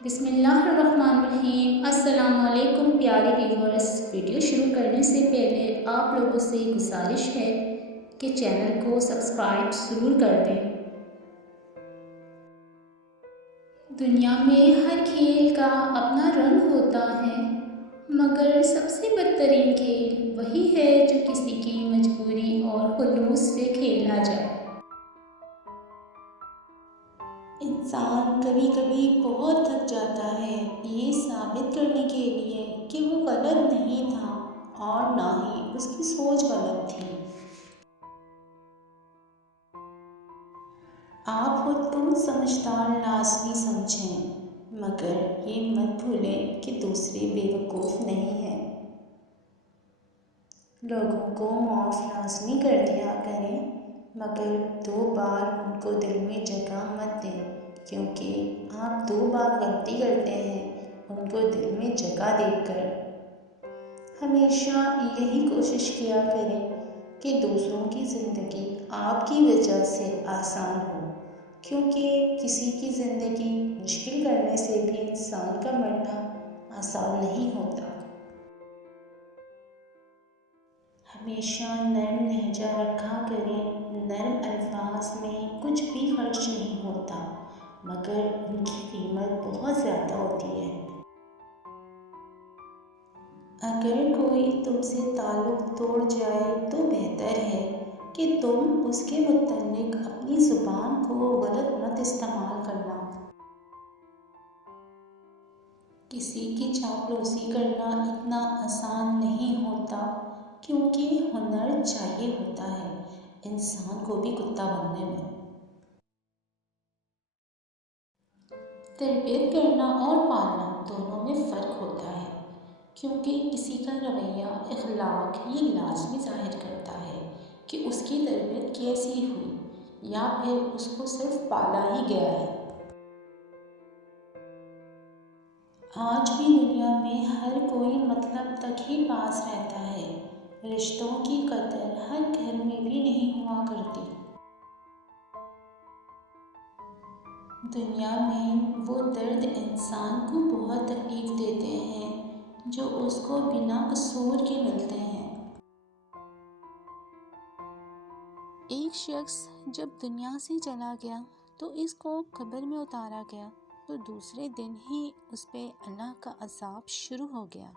بسم اللہ الرحمن الرحیم۔ السلام علیکم پیارے ویورز۔ ویڈیو شروع کرنے سے پہلے آپ لوگوں سے گزارش ہے کہ چینل کو سبسکرائب ضرور کر دیں۔ دنیا میں ہر کھیل کا اپنا رنگ ہوتا ہے، مگر سب سے بدترین کھیل وہی ہے جو کسی کی مجبوری اور خلوص سے کھیلا جائے۔ انسان کبھی کبھی بہت تھک جاتا ہے یہ ثابت کرنے کے لیے کہ وہ غلط نہیں تھا اور نہ ہی اس کی سوچ غلط تھی۔ آپ خود کو سمجھدار لازمی سمجھیں، مگر یہ مت بھولیں کہ دوسرے بے وقوف نہیں ہیں۔ لوگوں کو معاف لازمی کر دیا کریں، مگر 2 بار ان کو دل میں جگہ مت دیں، کیونکہ آپ 2 بار غلطی کرتے ہیں ان کو دل میں جگہ دے کر۔ ہمیشہ یہی کوشش کیا کریں کہ دوسروں کی زندگی آپ کی وجہ سے آسان ہو، کیونکہ کسی کی زندگی مشکل کرنے سے بھی انسان کا مرنا آسان نہیں ہوتا۔ ہمیشہ نرم لہجہ رکھا کریں، نرم الفاظ میں کچھ بھی خرچ نہیں ہوتا، مگر ان کی قیمت بہت زیادہ ہوتی ہے۔ اگر کوئی تم سے تعلق توڑ جائے تو بہتر ہے کہ تم اس کے متعلق اپنی زبان کو غلط مت استعمال کرنا۔ کسی کی چاپلوسی کرنا اتنا آسان نہیں ہوتا، کیونکہ ہنر چاہیے ہوتا ہے انسان کو بھی کتا بننے میں۔ تربیت کرنا اور پالنا دونوں میں فرق ہوتا ہے، کیونکہ کسی کا رویہ اخلاق یہ لازمی ظاہر کرتا ہے کہ اس کی تربیت کیسی ہوئی یا پھر اس کو صرف پالا ہی گیا ہے۔ آج بھی دنیا میں ہر کوئی مطلب تک ہی پاس رہتا ہے، رشتوں کی قدر ہر گھر میں بھی نہیں ہوا کرتی۔ دنیا میں وہ درد انسان کو بہت تکلیف دیتے ہیں جو اس کو بنا قصور کے ملتے ہیں۔ ایک شخص جب دنیا سے چلا گیا تو اس کو قبر میں اتارا گیا تو دوسرے دن ہی اس پہ اللہ کا عذاب شروع ہو گیا،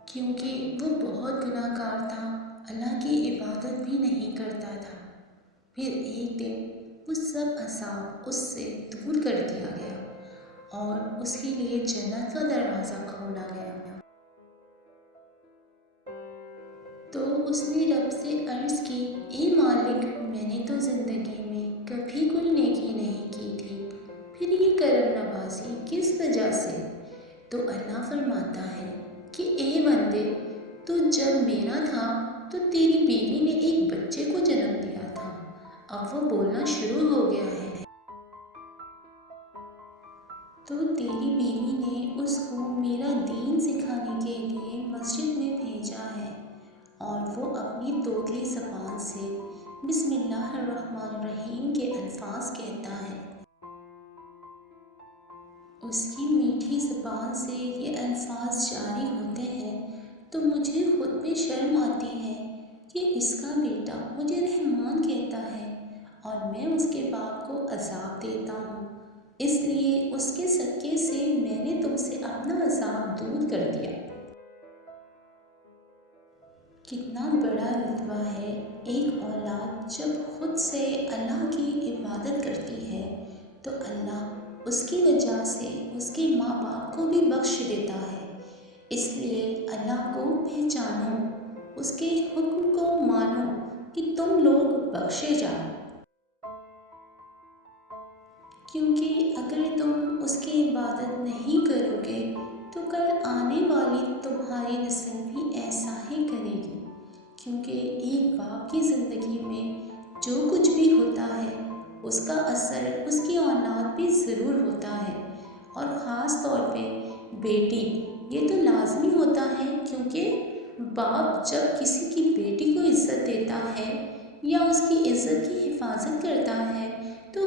کیونکہ وہ بہت گناہ گار تھا، اللہ کی عبادت بھی نہیں کرتا تھا۔ پھر ایک دن وہ سب عذاب اس سے دور کر دیا گیا اور اس کے لیے جنت کا دروازہ کھولا گیا۔ تو اس نے رب سے عرض کی، اے مالک، میں نے تو زندگی میں کبھی کوئی نیکی نہیں کی تھی، پھر یہ کرم نوازی کس وجہ سے؟ تو اللہ فرماتا ہے کہ اے بندے، تو جب میرا تھا تو تیری بیوی نے ایک بچے کو جنم دیا تھا، اب وہ بولنا شروع ہو گیا ہے، تو تیری بیوی نے اس کو میرا دین سکھانے کے لیے مسجد میں بھیجا ہے، اور وہ اپنی توتلی زبان سے بسم اللہ الرحمن الرحیم کے الفاظ کہتا ہے۔ اس کی میٹھی زبان سے یہ الفاظ جاری ہوتے ہیں تو مجھے خود پہ شرم آتی ہے کہ اس کا بیٹا مجھے رحمان کہتا ہے اور میں اس کے باپ کو عذاب دیتا ہوں، اس لیے اس کے صدقے سے میں نے تم سے اپنا عذاب دور کر دیا۔ کتنا بڑا رتبہ ہے ایک اولاد جب خود سے اللہ کی عبادت کرتی ہے تو اللہ اس کی وجہ سے اس کے ماں باپ کو بھی بخش دیتا ہے۔ اس لیے اللہ کو پہچانو، اس کے حکم کو مانو کہ تم لوگ بخشے جاؤ، کیونکہ اگر تم اس کی عبادت نہیں کرو گے تو کل آنے والی تمہاری نسل بھی ایسا ہی کرے گی، کیونکہ ایک باپ کی زندگی میں جو کچھ بھی ہوتا ہے اس کا اثر اس کی اولاد پہ ضرور ہوتا ہے، اور خاص طور پہ بیٹی، یہ تو لازمی ہوتا ہے، کیونکہ باپ جب کسی کی بیٹی کو عزت دیتا ہے یا اس کی عزت کی حفاظت کرتا ہے تو